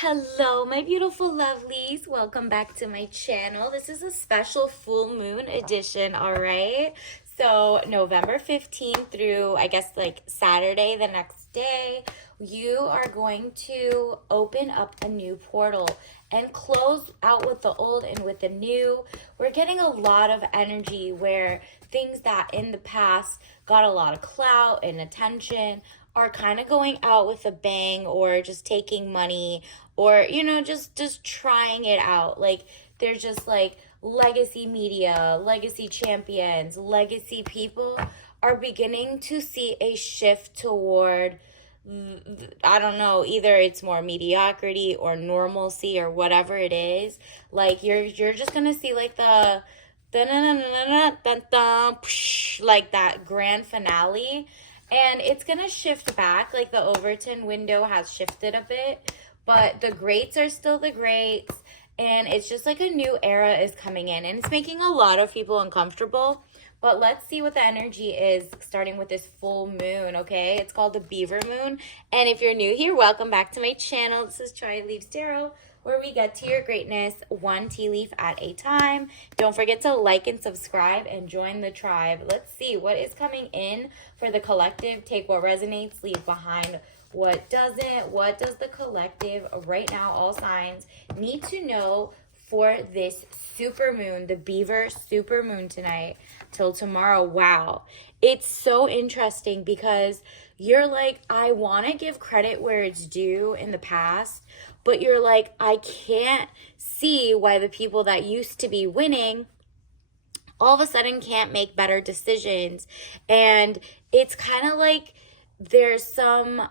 Hello, my beautiful lovelies. Welcome back to my channel. This is a special full moon edition, all right? So, November 15th through, I guess, like Saturday, the next day, you are going to open up a new portal and close out with the old and with the new. We're getting a lot of energy where things that in the past got a lot of clout and attention are kind of going out with a bang, or just taking money, or just trying it out. Like, they're just like legacy media, legacy champions, legacy people are beginning to see a shift toward, I don't know, either it's more mediocrity or normalcy or whatever it is. Like, you're just gonna see like the like that grand finale, and it's gonna shift back. Like, the Overton window has shifted a bit, but the greats are still the greats, and it's just like a new era is coming in, and it's making a lot of people uncomfortable. But let's see what the energy is starting with this full moon, okay? It's called the Beaver moon. And if you're new here, welcome back to my channel. This is Try Leaves Tarot, where we get to your greatness one tea leaf at a time. Don't forget to like and subscribe and join the tribe. Let's see what is coming in for the collective. Take what resonates, leave behind what doesn't. What does the collective right now, all signs, need to know for this super moon, the Beaver super moon tonight till tomorrow? Wow. It's so interesting because you're like, I want to give credit where it's due in the past, but you're like, I can't see why the people that used to be winning all of a sudden can't make better decisions. And it's kind of like there's some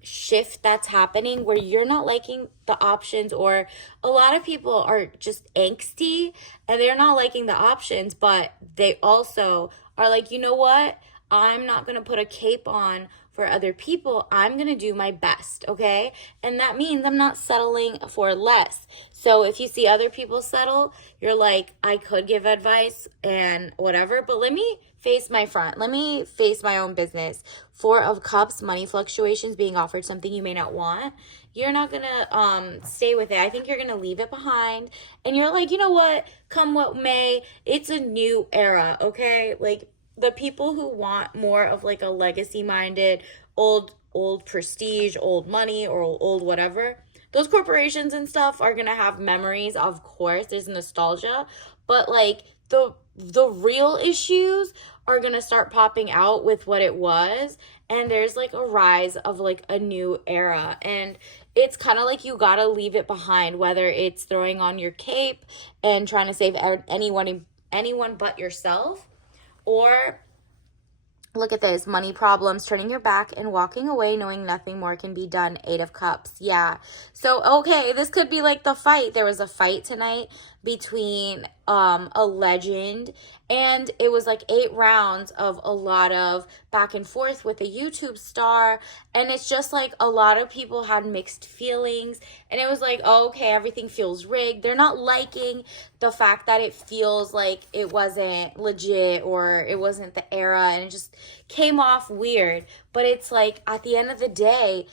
shift that's happening where you're not liking the options, or a lot of people are just angsty and they're not liking the options, but they also are like, you know what, I'm not going to put a cape on for other people. I'm going to do my best, okay? And that means I'm not settling for less. So if you see other people settle, you're like, I could give advice and whatever, but let me face my front. Let me face my own business. Four of Cups, money fluctuations, being offered something you may not want. You're not going to stay with it. I think you're going to leave it behind. And you're like, you know what? Come what may, it's a new era, okay? Like, the people who want more of like a legacy minded, old prestige, old money, or old whatever, those corporations and stuff are gonna have memories. Of course, there's nostalgia, but like the real issues are gonna start popping out with what it was, and there's like a rise of like a new era. And it's kind of like you gotta leave it behind, whether it's throwing on your cape and trying to save anyone but yourself, or look at this, money problems, turning your back and walking away knowing nothing more can be done. Eight of Cups. Yeah. So, okay, this could be like the fight. There was a fight tonight between a legend, and it was like 8 rounds of a lot of back and forth with a YouTube star, and it's just like a lot of people had mixed feelings, and it was like, oh, okay, everything feels rigged. They're not liking the fact that it feels like it wasn't legit, or it wasn't the era, and it just came off weird. But it's like, at the end of the day,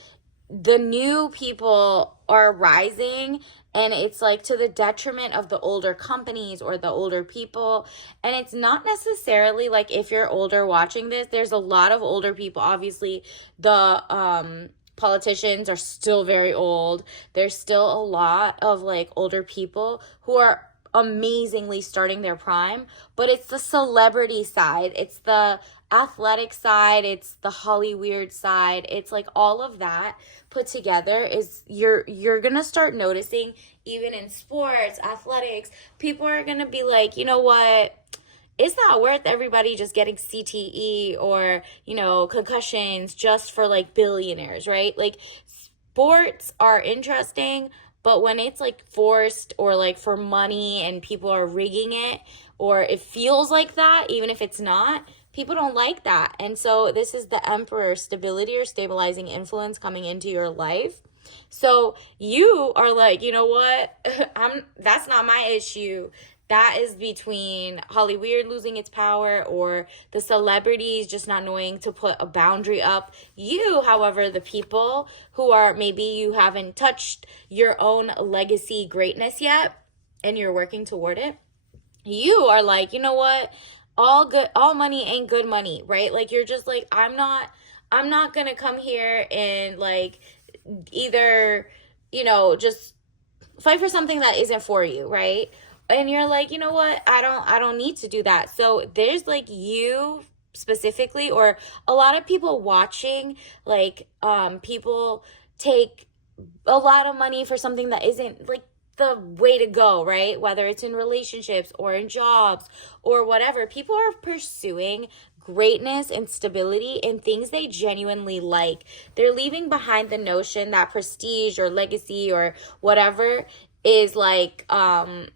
the new people are rising, and it's like to the detriment of the older companies or the older people. And it's not necessarily like, if you're older watching this, there's a lot of older people. Obviously, the politicians are still very old. There's still a lot of like older people who are amazingly starting their prime, but it's the celebrity side, it's the athletic side, it's the Hollywood side, it's like all of that put together is you're gonna start noticing, even in sports, athletics, people are gonna be like, you know what, it's not worth everybody just getting CTE or, concussions just for like billionaires, right? Like, sports are interesting, but when it's like forced, or like for money and people are rigging it, or it feels like that, even if it's not, people don't like that. And so this is the Emperor, stability or stabilizing influence coming into your life. So you are like, you know what? That's not my issue. that is between Hollywood losing its power or the celebrities just not knowing to put a boundary up. You, however, the people who are, maybe you haven't touched your own legacy greatness yet and you're working toward it, you are like, you know what? All money ain't good money, right? Like, you're just like, I'm not gonna come here and like either, just fight for something that isn't for you, right? And you're like, you know what? I don't need to do that. So there's like you specifically, or a lot of people watching, like people take a lot of money for something that isn't like the way to go, right? Whether it's in relationships or in jobs or whatever. People are pursuing greatness and stability in things they genuinely like. They're leaving behind the notion that prestige or legacy or whatever is like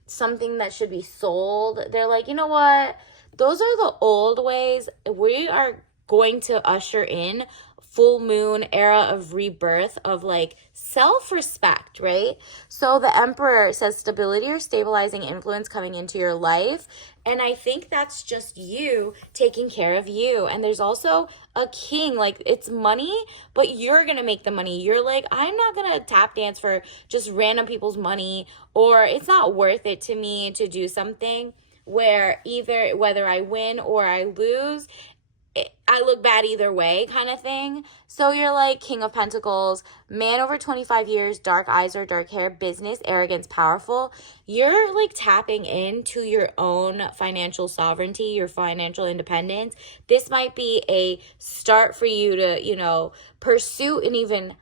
something that should be sold. They're like, you know what? Those are the old ways. We are going to usher in full moon era of rebirth, of like self-respect, right? So the Emperor says stability or stabilizing influence coming into your life. And I think that's just you taking care of you. And there's also a king, like it's money, but you're going to make the money. You're like, I'm not going to tap dance for just random people's money, or it's not worth it to me to do something where either whether I win or I lose, I look bad either way kind of thing. So you're like King of Pentacles, man over 25 years, dark eyes or dark hair, business, arrogance, powerful. You're like tapping into your own financial sovereignty, your financial independence. This might be a start for you to, pursue an even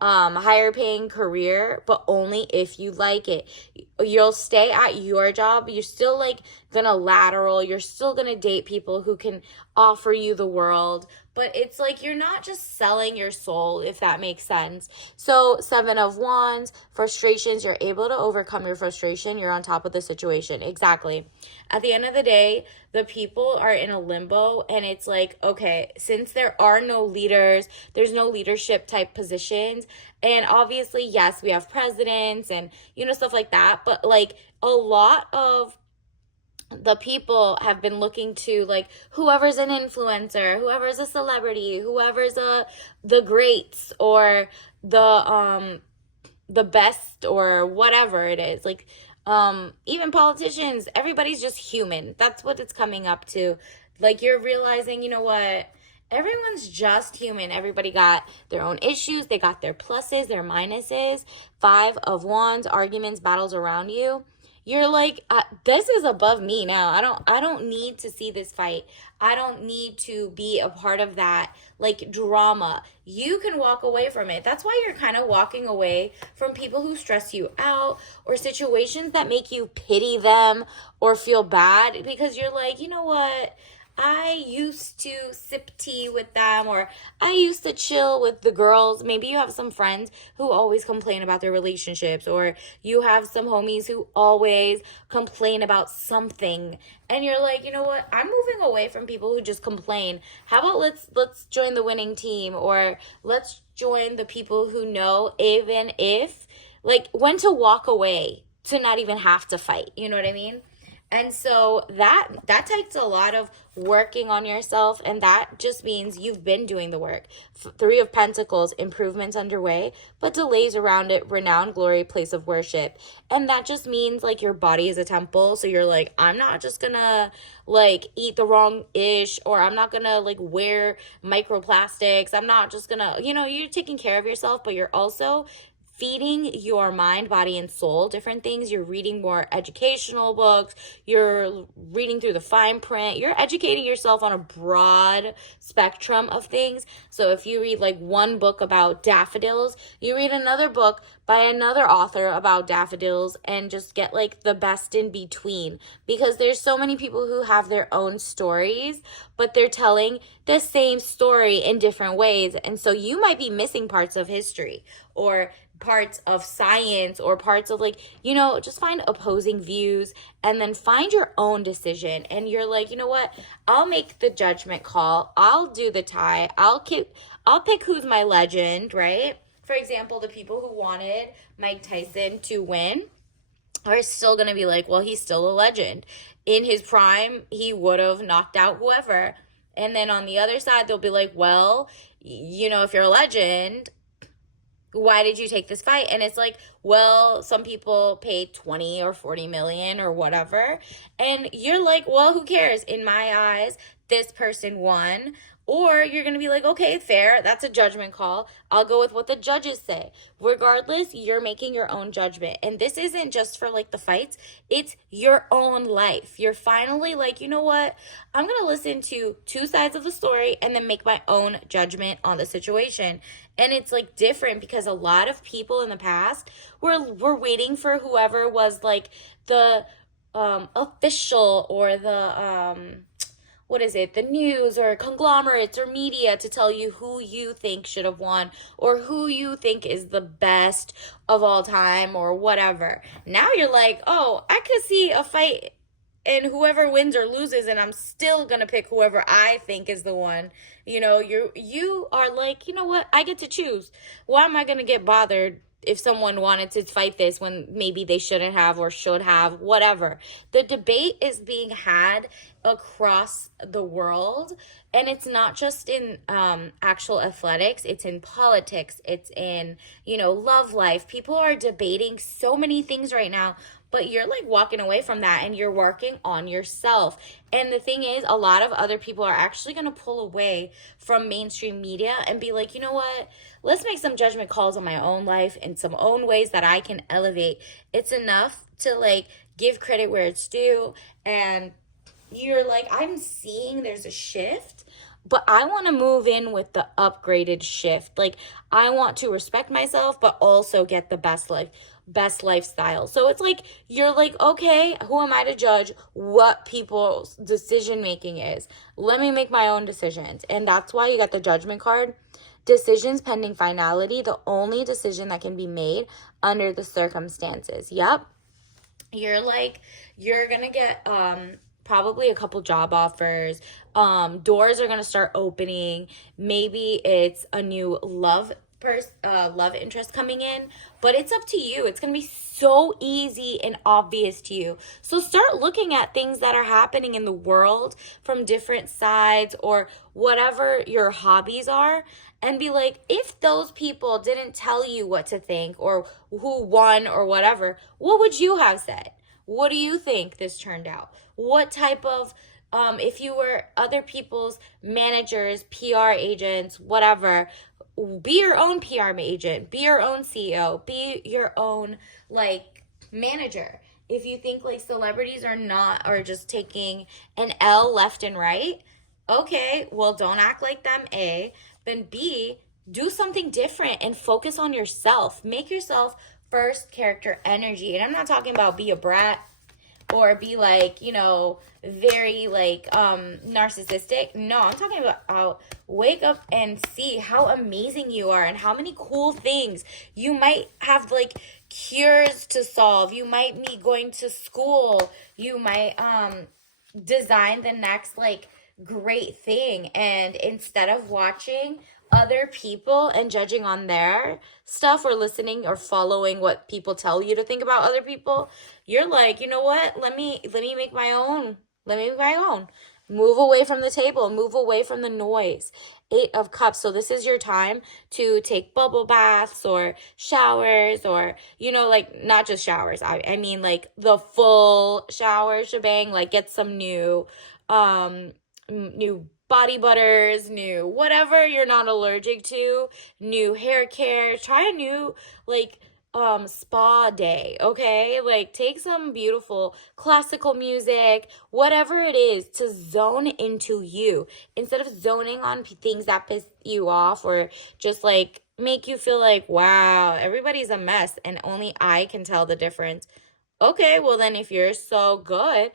higher paying career, but only if you like it. You'll stay at your job. You're still like gonna lateral. You're still gonna date people who can offer you the world, but it's like you're not just selling your soul, if that makes sense. So 7 of Wands, frustrations, you're able to overcome your frustration. You're on top of the situation. Exactly. At the end of the day, the people are in a limbo, and it's like, okay, since there are no leaders, there's no leadership type positions, and obviously, yes, we have presidents and, stuff like that, but like a lot of the people have been looking to like whoever's an influencer, whoever's a celebrity, whoever's the greats or the best or whatever it is. Like even politicians, everybody's just human. That's what it's coming up to. Like you're realizing, you know what? Everyone's just human. Everybody got their own issues. They got their pluses, their minuses. 5 of Wands, arguments, battles around you. You're like, this is above me now. I don't need to see this fight. I don't need to be a part of that, like, drama. You can walk away from it. That's why you're kind of walking away from people who stress you out or situations that make you pity them or feel bad, because you're like, you know what? I used to sip tea with them, or I used to chill with the girls. Maybe you have some friends who always complain about their relationships, or you have some homies who always complain about something. And you're like, you know what? I'm moving away from people who just complain. How about let's join the winning team, or let's join the people who know even if, like, when to walk away to not even have to fight. You know what I mean? And so that takes a lot of working on yourself, and that just means you've been doing the work. 3 of Pentacles, improvements underway, but delays around it, renowned glory, place of worship. And that just means like your body is a temple. So you're like, I'm not just gonna like eat the wrong ish, or I'm not gonna like wear microplastics. I'm not just gonna, you're taking care of yourself, but you're also feeding your mind, body, and soul different things. You're reading more educational books. You're reading through the fine print. You're educating yourself on a broad spectrum of things. So if you read like one book about daffodils, you read another book by another author about daffodils, and just get like the best in between, because there's so many people who have their own stories, but they're telling the same story in different ways. And so you might be missing parts of history or parts of science or parts of like, just find opposing views and then find your own decision. And you're like, you know what? I'll make the judgment call. I'll do the tie. I'll pick who's my legend, right? For example, the people who wanted Mike Tyson to win, are still going to be like, well, he's still a legend. In his prime, he would have knocked out whoever. And then on the other side, they'll be like, well, if you're a legend, why did you take this fight? And it's like, well, some people pay 20 or 40 million or whatever. And you're like, well, who cares? In my eyes, this person won. Or you're going to be like, okay, fair. That's a judgment call. I'll go with what the judges say. Regardless, you're making your own judgment. And this isn't just for like the fights, it's your own life. You're finally like, you know what? I'm going to listen to two sides of the story and then make my own judgment on the situation. And it's like different because a lot of people in the past were waiting for whoever was like the official or the what is it, the news or conglomerates or media to tell you who you think should have won or who you think is the best of all time or whatever. Now you're like, oh, I could see a fight and whoever wins or loses, and I'm still gonna pick whoever I think is the one. You are like, you know what? I get to choose. Why am I gonna get bothered if someone wanted to fight this when maybe they shouldn't have or should have, whatever. The debate is being had across the world, and it's not just in actual athletics, it's in politics, it's in, love life. People are debating so many things right now, but you're like walking away from that and you're working on yourself. And the thing is, a lot of other people are actually going to pull away from mainstream media and be like, you know what? Let's make some judgment calls on my own life in some own ways that I can elevate. It's enough to like give credit where it's due. And you're like, I'm seeing there's a shift, but I want to move in with the upgraded shift. Like, I want to respect myself, but also get the best lifestyle. So it's like, you're like, okay, who am I to judge what people's decision making is? Let me make my own decisions. And that's why you got the judgment card. Decisions pending finality, the only decision that can be made under the circumstances. Yep. You're gonna get probably a couple job offers. Doors are gonna start opening. Maybe it's a new love interest coming in, but it's up to you. It's gonna be so easy and obvious to you. So start looking at things that are happening in the world from different sides or whatever your hobbies are, and be like, if those people didn't tell you what to think or who won or whatever, what would you have said? What do you think this turned out? What type of if you were other people's managers, PR agents, whatever, be your own PR agent, be your own CEO, be your own like manager. If you think like celebrities are just taking an L left and right, okay, well, don't act like them, A. Then B, do something different and focus on yourself. Make yourself first character energy. And I'm not talking about be a brat or be like, very like narcissistic. No, I'm talking about wake up and see how amazing you are and how many cool things you might have, like cures to solve. You might be going to school. You might design the next like great thing. And instead of watching other people and judging on their stuff or listening or following what people tell you to think about other people, you're like, you know what? Let me make my own. Let me make my own. Move away from the table. Move away from the noise. 8 of Cups. So this is your time to take bubble baths or showers or, like not just showers. I mean like the full shower shebang, like get some new body butters, new whatever you're not allergic to, new hair care. Try a new like spa day, okay? Like take some beautiful classical music, whatever it is, to zone into you instead of zoning on things that piss you off or just like make you feel like, wow, everybody's a mess and only I can tell the difference. Okay, well then if you're so good,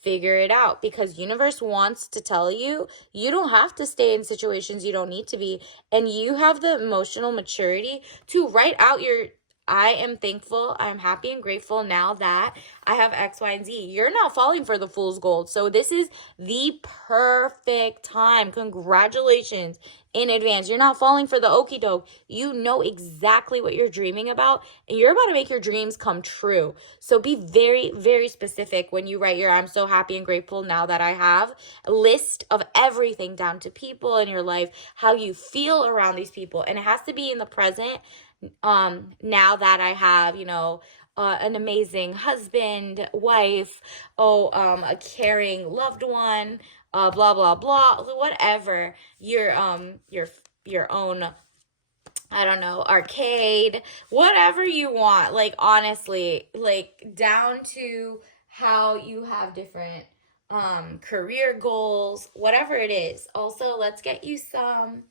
figure it out, because universe wants to tell you you don't have to stay in situations you don't need to be, and you have the emotional maturity to write out your I am thankful, I'm happy and grateful now that I have X, Y, and Z. You're not falling for the fool's gold. So this is the perfect time. Congratulations. in advance. You're not falling for the okie doke. You know exactly what you're dreaming about, and you're about to make your dreams come true. So be very, very specific when you write your I'm so happy and grateful now that I have a list of everything, down to people in your life, how you feel around these people. And it has to be in the present. Now that I have, an amazing husband, wife, a caring loved one, blah blah blah, whatever, your own, I don't know, arcade, whatever you want. Like, honestly, like, down to how you have different career goals, whatever it is. Also, let's get you some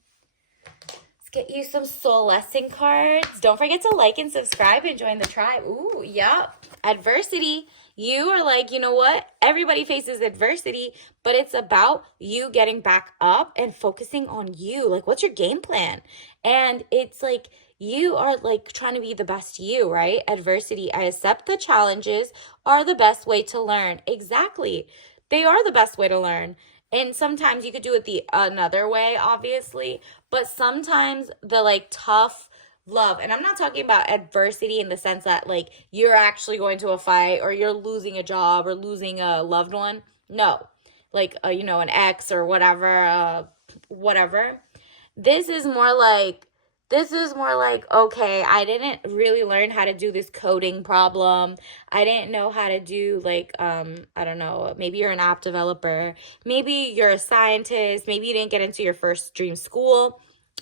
soul lesson cards. Don't forget to like and subscribe and join the tribe. Ooh, yep. Adversity. You are like, you know what? Everybody faces adversity, but it's about you getting back up and focusing on you. Like, what's your game plan? And it's like, you are like trying to be the best you, right? Adversity. I accept the challenges are the best way to learn. Exactly. They are the best way to learn. And sometimes you could do it the another way, obviously, but sometimes the like tough love, and I'm not talking about adversity in the sense that like you're actually going to a fight or you're losing a job or losing a loved one. No, like an ex or whatever. This is more like okay, I didn't really learn how to do this coding problem. I didn't know how to do like I don't know, maybe you're an app developer, maybe you're a scientist, maybe you didn't get into your first dream school,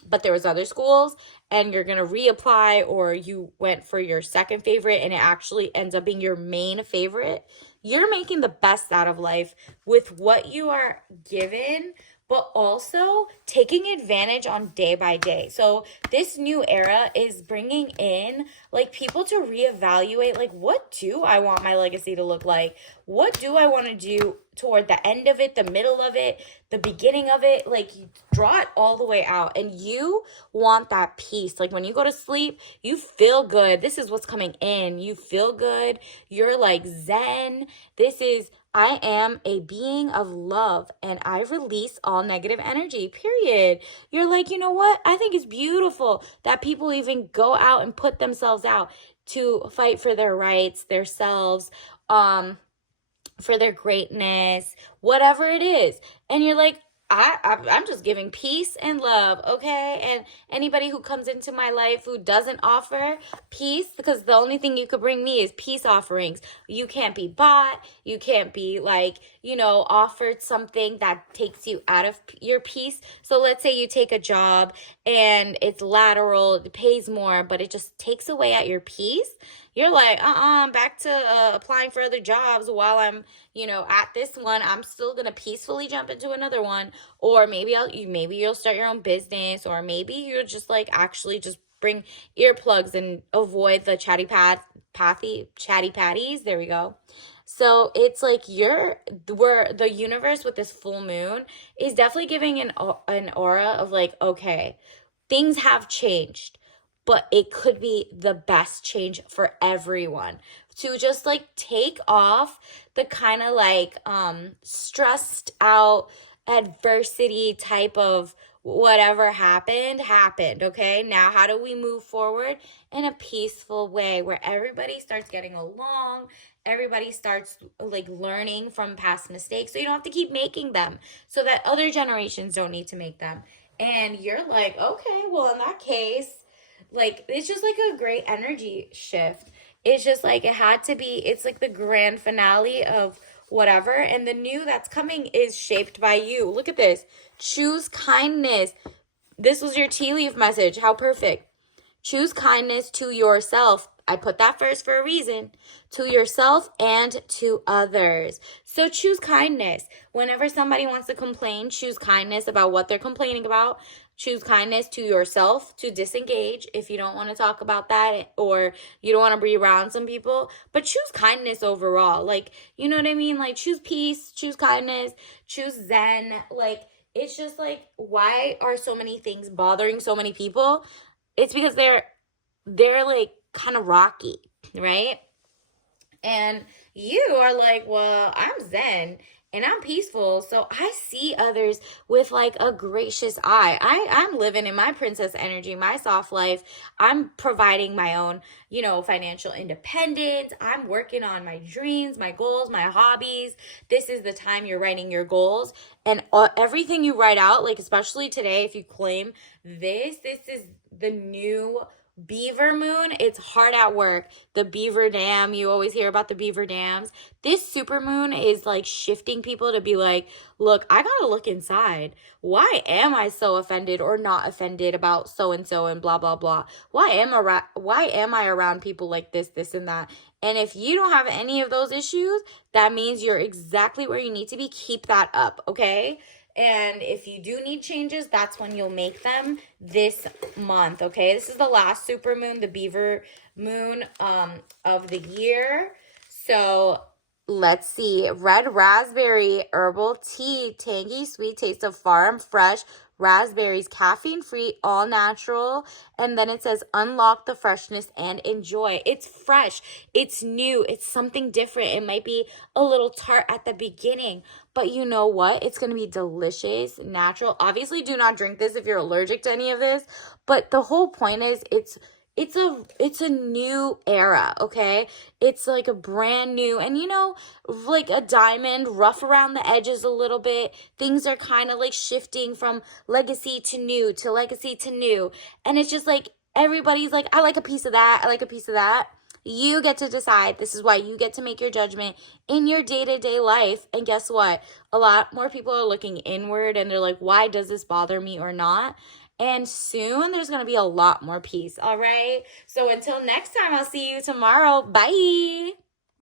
but there was other schools, and you're going to reapply, or you went for your second favorite and it actually ends up being your main favorite. You're making the best out of life with what you are given, but also taking advantage on day by day. So this new era is bringing in like people to reevaluate, like, what do I want my legacy to look like? What do I want to do toward the end of it, the middle of it, the beginning of it? Like, you draw it all the way out, and you want that peace. Like, when you go to sleep, you feel good. This is what's coming in. You feel good. You're like zen. I am a being of love, and I release all negative energy, period. You're like, you know what? I think it's beautiful that people even go out and put themselves out to fight for their rights, their selves, for their greatness, whatever it is. And you're like, I'm just giving peace and love, okay? And anybody who comes into my life who doesn't offer peace, because the only thing you could bring me is peace offerings. You can't be bought. You can't be like, offered something that takes you out of your peace. So let's say you take a job and it's lateral, it pays more, but it just takes away at your peace. You're like, back to applying for other jobs while I'm, at this one. I'm still going to peacefully jump into another one. Or maybe you'll start your own business, or maybe you're just like actually just bring earplugs and avoid the chatty patties. There we go. So it's like the universe with this full moon is definitely giving an aura of like, okay, things have changed, but it could be the best change for everyone. To just like take off the kind of like stressed out adversity type of whatever happened, okay? Now how do we move forward in a peaceful way where everybody starts getting along, everybody starts like learning from past mistakes, so you don't have to keep making them, so that other generations don't need to make them. And you're like, okay, well, in that case, like, it's just like a great energy shift. It's just like it's like the grand finale of whatever. And the new that's coming is shaped by you. Look at this. Choose kindness. This was your tea leaf message. How perfect. Choose kindness to yourself. I put that first for a reason. To yourself and to others. So choose kindness. Whenever somebody wants to complain, choose kindness about what they're complaining about. Choose kindness to yourself to disengage if you don't want to talk about that, or you don't want to be around some people. But choose kindness overall. Like, you know what I mean? Like, choose peace, choose kindness, choose zen. Like, it's just like, why are so many things bothering so many people? It's because they're like kind of rocky, right? And you are like, well, I'm zen, and I'm peaceful. So I see others with like a gracious eye. I'm living in my princess energy, my soft life. I'm providing my own, financial independence. I'm working on my dreams, my goals, my hobbies. This is the time you're writing your goals, and everything you write out, like especially today, if you claim this is the new Beaver moon. It's hard at work. The Beaver Dam, you always hear about the Beaver Dams. This super moon is like shifting people to be like, look, I gotta look inside. Why am I so offended or not offended about so and so and blah blah blah? Why am I around people like this and that? And if you don't have any of those issues, that means you're exactly where you need to be. Keep that up, okay? And if you do need changes, that's when you'll make them this month, okay? This is the last super moon, the Beaver moon of the year. So let's see. Red raspberry herbal tea, tangy sweet taste of farm fresh raspberries, caffeine free, all natural. And then it says unlock the freshness and enjoy. It's fresh, it's new, it's something different. It might be a little tart at the beginning, but you know what? It's going to be delicious, natural. Obviously, do not drink this if you're allergic to any of this, but the whole point is it's a new era, okay? It's like a brand new, and like a diamond, rough around the edges a little bit. Things are kind of like shifting from legacy to new to legacy to new. And it's just like everybody's like, I like a piece of that. I like a piece of that. You get to decide. This is why you get to make your judgment in your day-to-day life. And guess what? A lot more people are looking inward and they're like, why does this bother me or not? And soon there's going to be a lot more peace. All right. So until next time, I'll see you tomorrow. Bye.